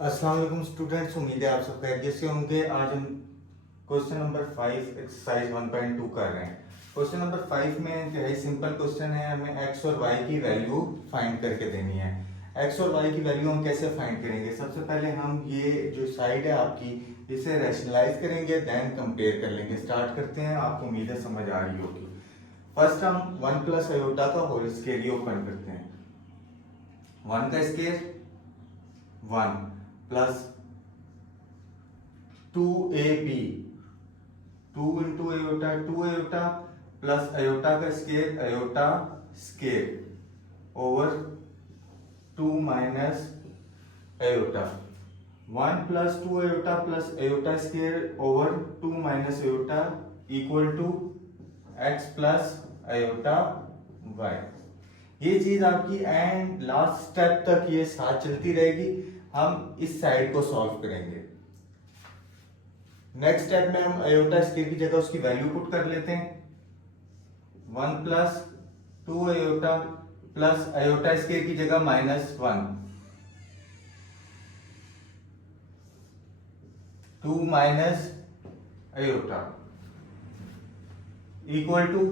अस्सलाम वालेकुम स्टूडेंट्स, उम्मीद है आप सब खैरियत से होंगे। आज हम क्वेश्चन नंबर 5 एक्सरसाइज 1.2 कर रहे हैं। क्वेश्चन नंबर 5 में इंतहाई सिंपल क्वेश्चन है, हमें एक्स और वाई की वैल्यू फाइंड करके देनी है। एक्स और वाई की वैल्यू हम कैसे फाइंड करेंगे? सबसे पहले हम ये जो साइड है आपकी, इसे रैशनलाइज करेंगे, देन कंपेयर कर लेंगे। स्टार्ट करते हैं, आपको उम्मीद है समझ आ रही होगी। फर्स्ट हम 1 प्लस आयोटा का होल स्केयर ये ओपन करते हैं। 1 का square 1 plus 2ab, 2 into iota 2 iota plus iota का square iota square over 2 minus iota. 1 plus 2 iota plus iota square over 2 minus iota equal to x plus iota y। ये चीज आपकी and last step तक ये साथ चलती रहेगी। हम इस साइड को सॉल्व करेंगे। नेक्स्ट स्टेप में हम आयोटा स्केयर की जगह उसकी वैल्यू पुट कर लेते हैं। 1 plus 2 iota plus iota square की जगह -1, 2 minus iota equal to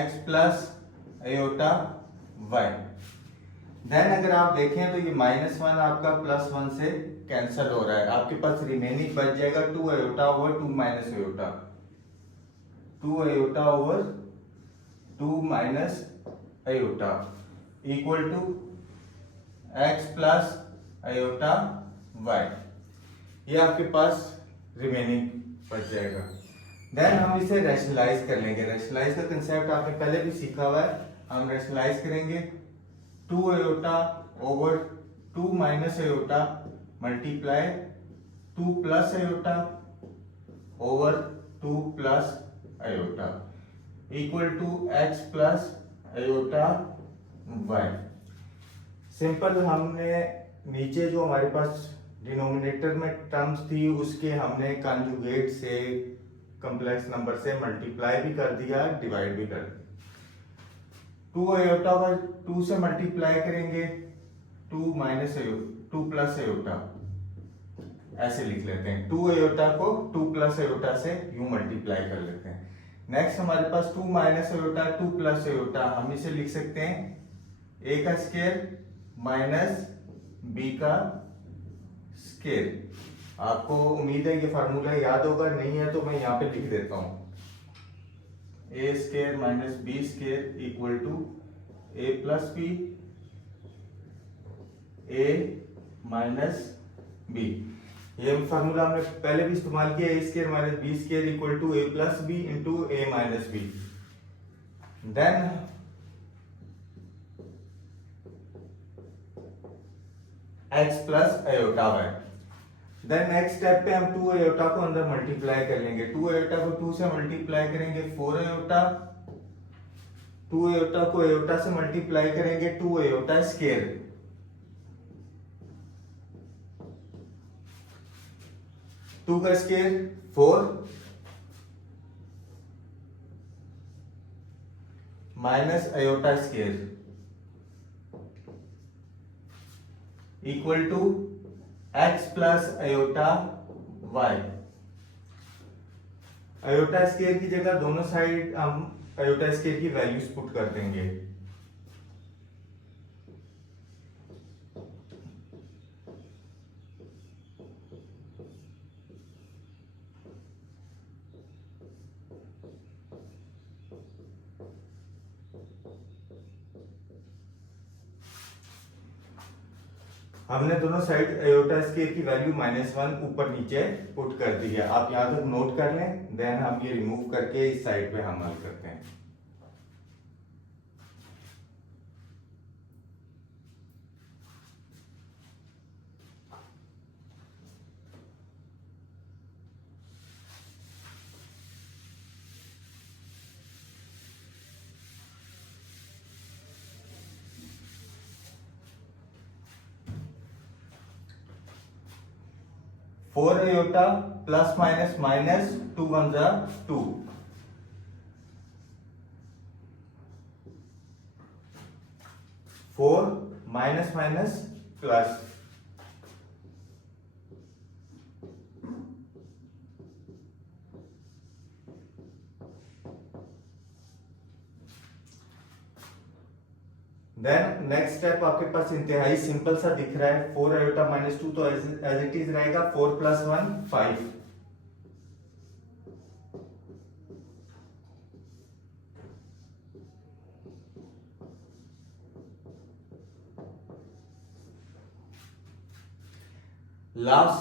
x plus iota y। Then अगर आप देखें तो ये -1 आपका +1 से कैंसिल हो रहा है, आपके पास रिमेनिंग बच जाएगा 2 iota over 2 minus iota, 2 iota over 2 minus iota equal to x plus iota y। ये आपके पास रिमेनिंग बच जाएगा। देन हम इसे रैशनलाइज कर लेंगे। रैशनलाइज का कंसेप्ट आपने पहले भी सीखा हुआ है। हम रैशनलाइज करेंगे 2 iota over 2 minus iota multiply 2 plus iota over 2 plus iota equal to x plus iota y। Simple हमने नीचे जो हमारे पास डिनोमिनेटर में टर्म्स थी उसके हमने कंजुगेट से कॉम्प्लेक्स नंबर से मल्टीप्लाई भी कर दिया, डिवाइड भी कर दिया। 2 आयोटा का 2 से मल्टीप्लाई करेंगे 2 माइनस 2 प्लस आयोटा, ऐसे लिख लेते हैं। 2 आयोटा को 2 प्लस आयोटा से यूं मल्टीप्लाई कर लेते हैं। नेक्स्ट हमारे पास 2 माइनस आयोटा 2 प्लस आयोटा, हम इसे लिख सकते हैं a का स्केयर माइनस b का स्केयर। आपको उम्मीद है ये फार्मूला याद होगा, नहीं है तो मैं यहाँ पे लिख देता हूं। a square minus b square equal to a plus b a minus b। ये फार्मूला हमने पहले भी इस्तेमाल किया। a square minus b square equal to a plus b into a minus b। Then x plus iota y। Then next step पे हम 2 iota को अंदर मल्टीप्लाई कर लेंगे। 2 आयोटा को 2 से मल्टीप्लाई करेंगे 4 आयोटा, 2 आयोटा को आयोटा से मल्टीप्लाई करेंगे 2 आयोटा स्केयर, 2 का square 4 minus iota square equal to x plus iota y। Iota square की जगह दोनों साइड हम आयोटा स्केयर की वैल्यूज पुट कर देंगे। हमने दोनों साइड आयोटा स्केयर की वैल्यू -1 ऊपर नीचे पुट कर दी है। आप यहां तक नोट कर लें, देन हम ये रिमूव करके इस साइड पे हम हल करते हैं। Four iota plus minus minus 2 1 जा 2, 4 minus minus plus then next step आपके पास इंतहाई सिंपल सा दिख रहा है, 4 आयोटा माइनस 2, तो एज इट इज रहेगा 4 + 1 5। लास्ट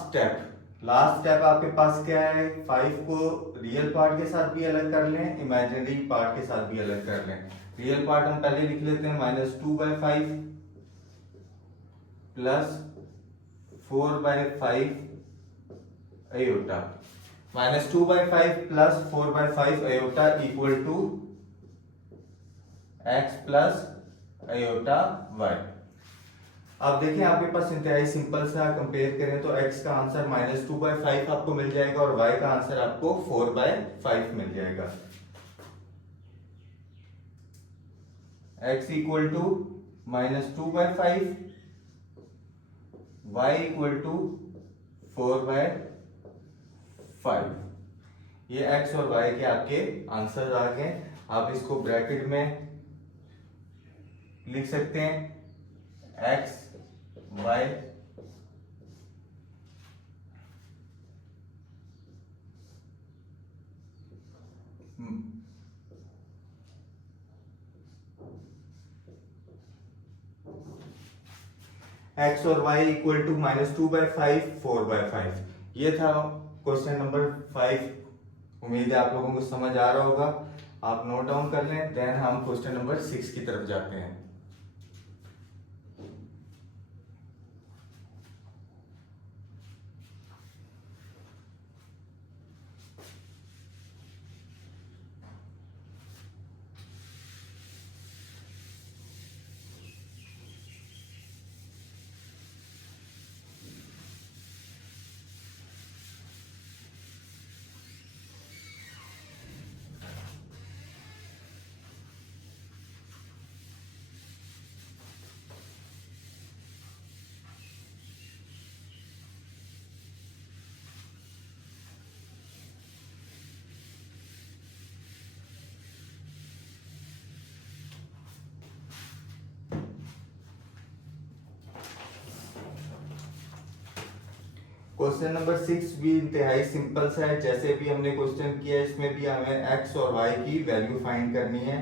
स्टेप आपके पास क्या है, 5 को रियल पार्ट के साथ भी अलग कर लें, इमेजिनरी पार्ट के साथ भी अलग कर लें। रियल पार्ट हम पहले लिख लेते हैं, -2/5 plus 4/5 iota, -2/5 plus 4/5 iota equal to x plus iota y। अब देखिए आपके पास इंतहाई सिंपल सा कंपेयर करें तो x का आंसर -2/5 आपको मिल जाएगा और y का आंसर आपको 4/5 मिल जाएगा। x equal to -2/5, y equal to 4/5। ये x और y के आपके आंसर आ गए। आप इसको ब्रैकेट में लिख सकते हैं, x y x और y इक्वल टू -2/5 4/5। ये था क्वेश्चन नंबर 5। उम्मीद है आप लोगों को समझ आ रहा होगा। आप नोट डाउन कर लें, देन हम क्वेश्चन नंबर 6 की तरफ जाते हैं। क्वेश्चन नंबर 6 भी इंतहाई सिंपल सा है। जैसे भी हमने क्वेश्चन किया इसमें भी हमें x और y की वैल्यू फाइंड करनी है।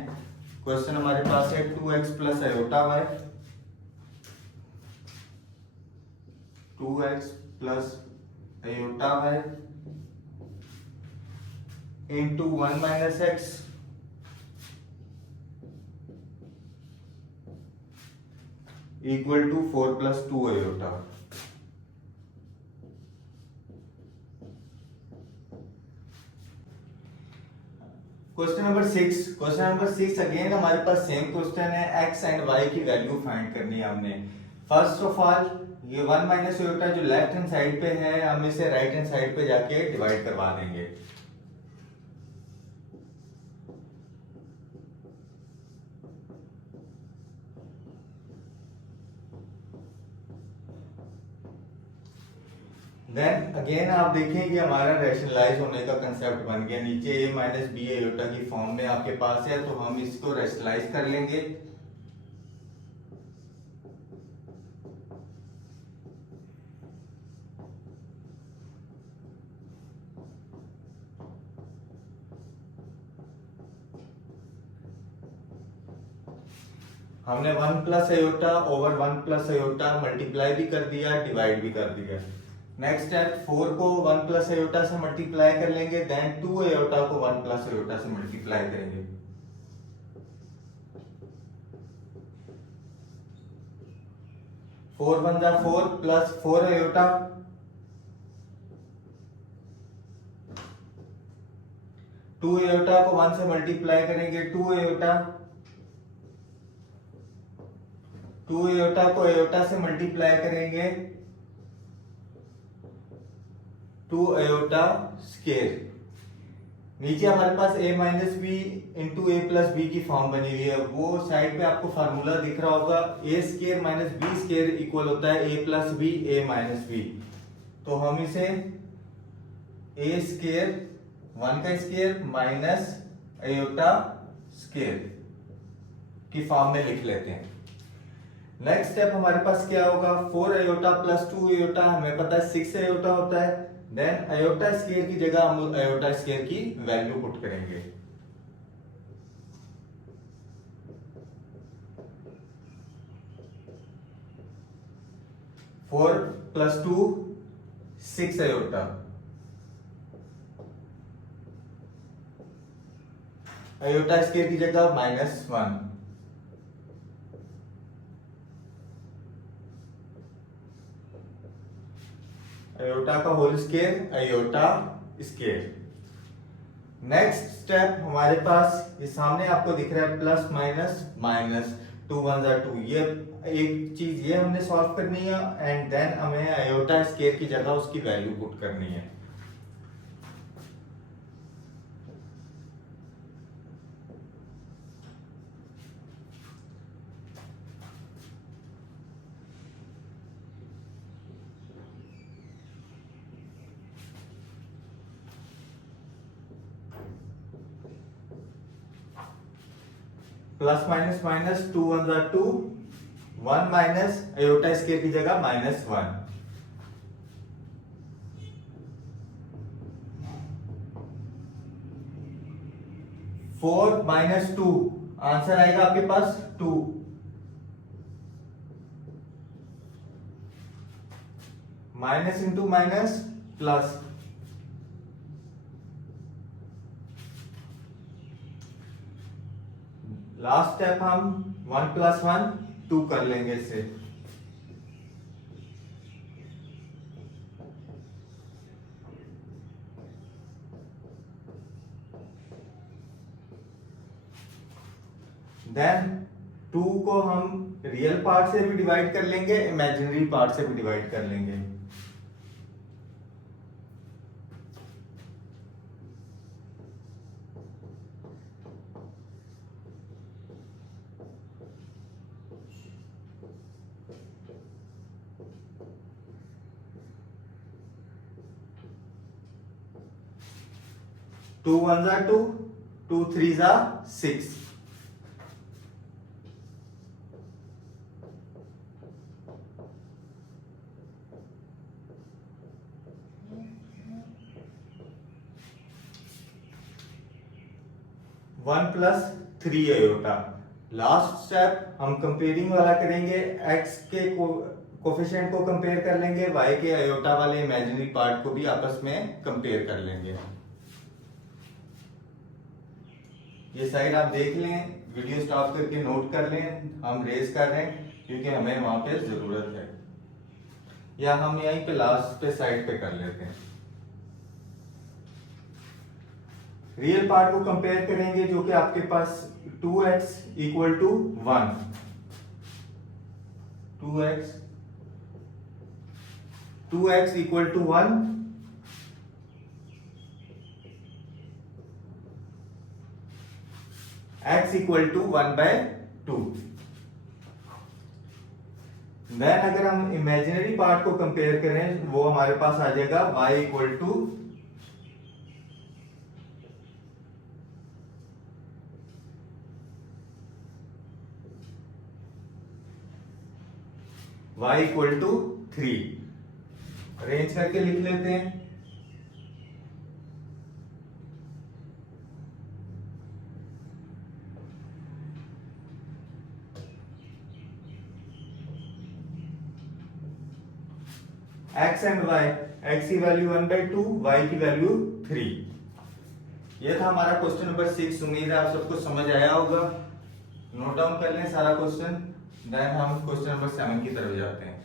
क्वेश्चन हमारे पास है 2x plus iota y, 2x plus iota y into 1 minus x equal to 4 + 2 iota. Question number 6 again हमारे पास सेम क्वेश्चन है, x एंड y की वैल्यू फाइंड करनी है हमने। फर्स्ट ऑफ ऑल ये 1 माइनस आयोटा जो लेफ्ट हैंड साइड पे है, हम इसे राइट हैंड साइड पे जाके डिवाइड करवा देंगे। देन अगेन आप देखें कि हमारा रैशनलाइज होने का कंसेप्ट बन गया। नीचे a माइनस बी आयोटा की फॉर्म में आपके पास है, तो हम इसको रैशनलाइज कर लेंगे। हमने 1 plus iota over 1 plus iota multiply भी कर दिया, डिवाइड भी कर दिया। नेक्स्ट स्टेप 4 को 1 प्लस आयोटा से मल्टीप्लाई कर लेंगे, देन 2 आयोटा को 1 प्लस आयोटा से मल्टीप्लाई करेंगे। फोर 1 जा 4 प्लस 4 आयोटा, 2 आयोटा को 1 से मल्टीप्लाई करेंगे, 2 आयोटा, 2 आयोटा को आयोटा से मल्टीप्लाई करेंगे, 2 आयोटा स्केयर। नीचे हमारे पास a minus b into a plus b की फॉर्म बनी हुई है, वो साइड पे आपको फार्मूला दिख रहा होगा, a square minus b square equal होता है a plus b a minus b. तो हम इसे a स्केयर 1 का स्केयर माइनस आयोटा स्केयर की फॉर्म में लिख लेते हैं। नेक्स्ट स्टेप हमारे पास क्या होगा, 4 आयोटा प्लस 2 आयोटा, हमें पता है 6 आयोटा होता है। देन आयोटा स्क्वायर की जगह हम आयोटा स्क्वायर की वैल्यू पुट करेंगे। Four plus 2 6 iota, iota square की जगह -1, आयोटा का whole square, iota square. Next step हमारे पास ये सामने आपको दिख रहा है प्लस माइनस माइनस, 2 1 2, ये एक चीज ये हमने सॉल्व करनी है एंड देन हमें आयोटा स्क्वायर की जगह उसकी वैल्यू पुट करनी है। Plus minus minus, 2 1 2, 1 minus iota square की जगह -1, 4 - 2, आंसर आएगा आपके पास 2, minus into minus plus, last step हम 1 + 1 2 कर लेंगे इसे। देन 2 को हम रियल पार्ट से भी डिवाइड कर लेंगे, इमेजिनरी पार्ट से भी डिवाइड कर लेंगे। Two 1 2, 2 3 6, one plus 3 iota. Last step हम कंपेयरिंग वाला करेंगे, x के कोफिशिएंट को कंपेयर कर लेंगे, y के आयोटा वाले इमेजिनरी पार्ट को भी आपस में कंपेयर कर लेंगे। ये साइड आप देख लें, वीडियो स्टॉप करके नोट कर लें, हम रेस कर रहे हैं क्योंकि हमें वहां पे जरूरत है, या हम यहीं पे लास्ट पे साइड पे कर लेते हैं। रियल पार्ट को कंपेयर करेंगे जो कि आपके पास 2x = 1, 2x = 1, x = 1/2। देन अगर हम इमेजिनरी पार्ट को कंपेयर करें वो हमारे पास आ जाएगा y = y = 3। अरेंज करके लिख लेते हैं। x एंड y, x की वैल्यू 1/2, y की वैल्यू 3। ये था हमारा क्वेश्चन नंबर 6। उम्मीद है आप सबको समझ आया होगा। नोट डाउन कर लें सारा क्वेश्चन, देन हम क्वेश्चन नंबर 7 की तरफ जाते हैं।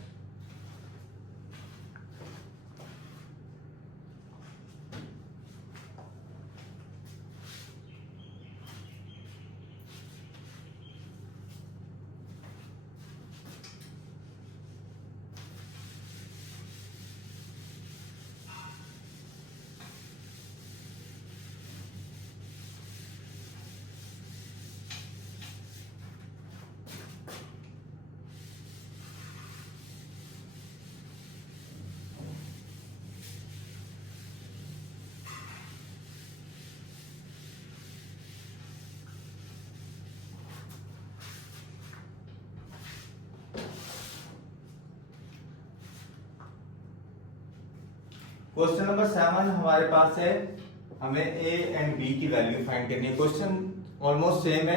क्वेश्चन नंबर 7 हमारे पास है, हमें ए एंड बी की वैल्यू फाइंड करनी है। क्वेश्चन ऑलमोस्ट सेम है,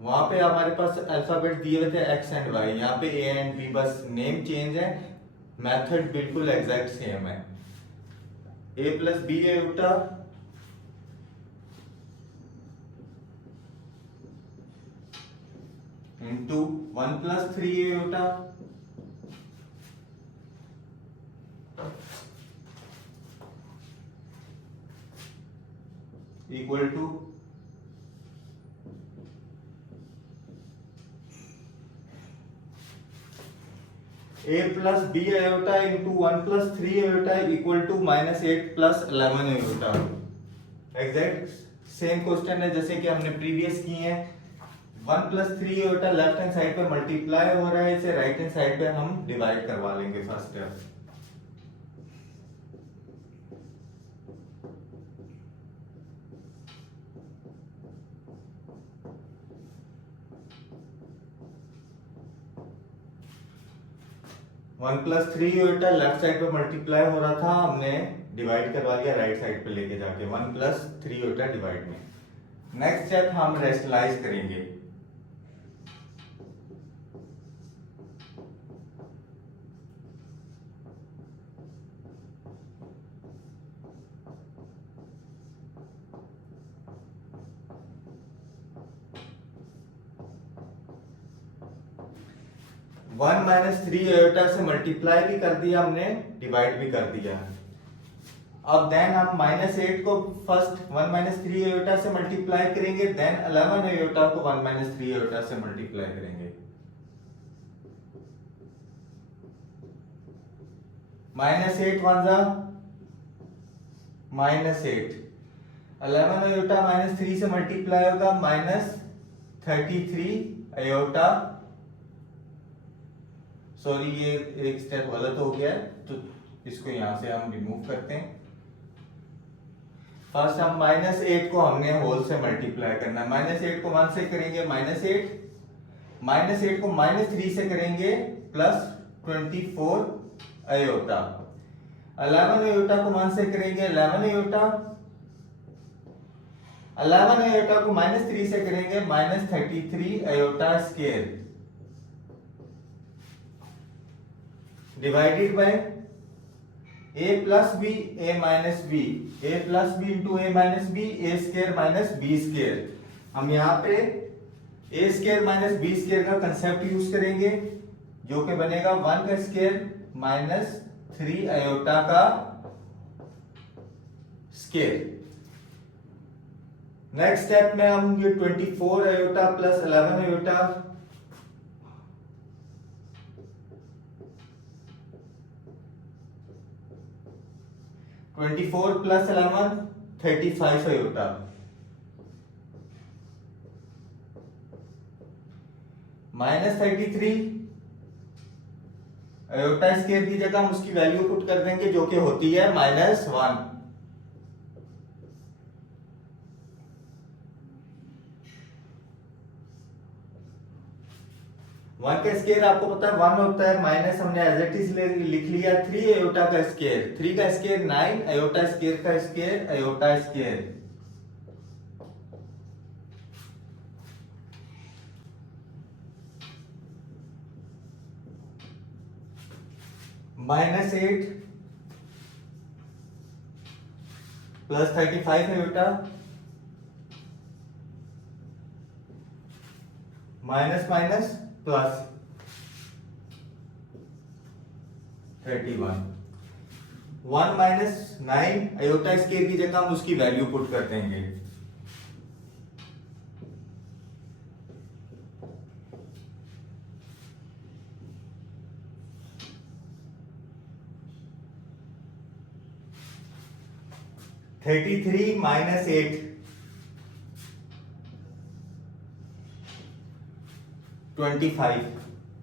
वहां पे हमारे पास अल्फाबेट दिए हुए थे एक्स एंड वाई, यहाँ पे ए एंड बी, बस नेम चेंज है, मेथड बिल्कुल एग्जैक्ट सेम है। A plus b eta into 1 plus 3 eta equal to a plus b eta into 1 plus 3 eta equal to -8 plus 11 Etah. Exact same question है जैसे कि हमने previous किए हैं। 1 प्लस 3 एटा लेफ्ट हैंड साइड पे multiply हो रहा है, इसे राइट हैंड साइड पे हम डिवाइड करवा लेंगे फर्स्ट स्टेप। वन प्लस 3 एटा लेफ्ट साइड पे मल्टीप्लाई हो रहा था, हमने डिवाइड करवा लिया राइट साइड पे लेके जाके 1 प्लस 3 एटा डिवाइड में। नेक्स्ट स्टेप हम रेशनलाइज करेंगे। वन माइनस 3 एटा से मल्टीप्लाई भी कर दिया हमने, डिवाइड भी कर दिया। अब देन हम -8 को फर्स्ट 1 माइनस 3 एटा से मल्टीप्लाई करेंगे, देन 11 एटा को 1 माइनस 3 एटा से मल्टीप्लाई करेंगे। -8 वन जा -8, 11 एटा -3 से मल्टीप्लाई होगा -33 एटा। सॉरी ये एक स्टेप गलत हो गया है, तो इसको यहां से हम रिमूव करते हैं। फर्स्ट हम -8 को हमने होल से मल्टीप्लाई करना है। -8 को 1 से करेंगे -8, -8 को -3 से करेंगे +24 एटा। 11 एटा को 1 से करेंगे 11 एटा, 11 एटा को -3 से करेंगे -33 eta square divided by a plus b a minus b, a plus b into a minus b, a square minus b square. हम यहाँ पे a square minus b square का कंसेप्ट यूज करेंगे, जो कि बनेगा 1 का स्क्वायर माइनस 3 एटा का स्क्वायर। नेक्स्ट स्टेप में हम ये 24 एटा प्लस 11 एटा, 24 प्लस 11 35 एटा, -33 एटा स्क्वायर की जगह हम उसकी वैल्यू पुट कर देंगे, जो कि होती है -1। वन का स्क्वायर आपको पता है 1 होता है, माइनस हमने एज इट इज लिख लिया 3 एटा का स्क्वायर, 3 का स्क्वायर 9 एटा स्क्वायर का स्क्वायर एटा स्क्वायर। -8 प्लस 35 एटा माइनस माइनस प्लस 31, 1 माइनस 9 एटा स्क्वायर की जगह हम उसकी वैल्यू पुट कर देंगे। -33 माइनस 8 25,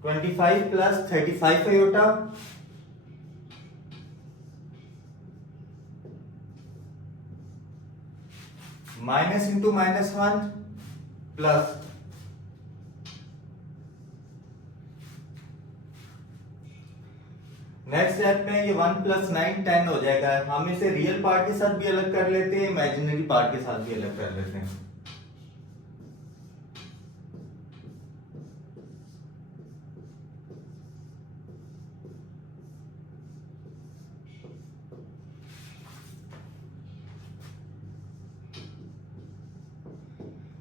25 प्लस 35 एटा minus into -1 plus next step में ये 1 + 9 10 हो जाएगा। हम इसे रियल पार्ट के साथ भी अलग कर लेते हैं, इमेजिनरी पार्ट के साथ भी अलग कर लेते हैं।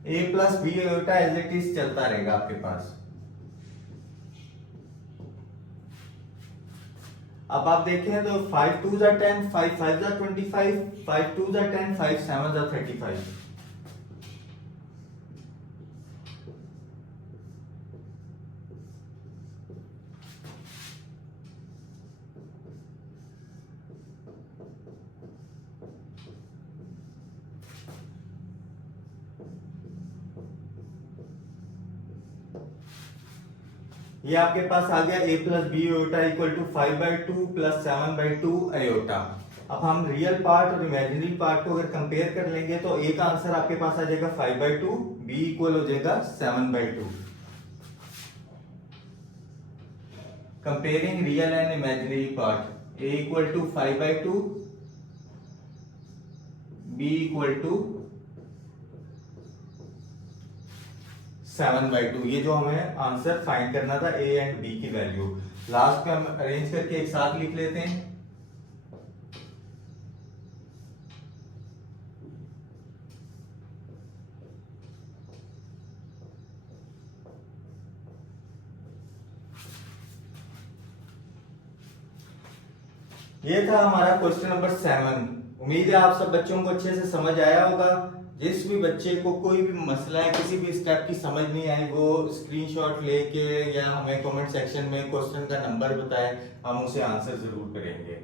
a + b iota as it is चलता रहेगा आपके पास। अब आप देखें तो 5 2 * 10, 5 5 * 25, 5 2 * 10, 5 7 * 35। ये आपके पास आ गया a + b आयोटा = 5/2 + 7/2 आयोटा। अब हम रियल पार्ट और इमेजिनरी पार्ट को अगर कंपेयर कर लेंगे तो a का आंसर आपके पास आ जाएगा 5/2, b इक्वल हो जाएगा 7/2। Comparing real and imaginary part, a = 5/2, b = 7/2। ये जो हमें आंसर फाइंड करना था a एंड b की वैल्यू, लास्ट पे हम अरेंज करके एक साथ लिख लेते हैं। ये था हमारा क्वेश्चन नंबर 7। उम्मीद है आप सब बच्चों को अच्छे से समझ आया होगा। जिस भी बच्चे को कोई भी मसला है, किसी भी स्टेप की समझ नहीं आई, वो स्क्रीनशॉट लेके या हमें कमेंट सेक्शन में क्वेश्चन का नंबर बताए, हम उसे आंसर जरूर करेंगे।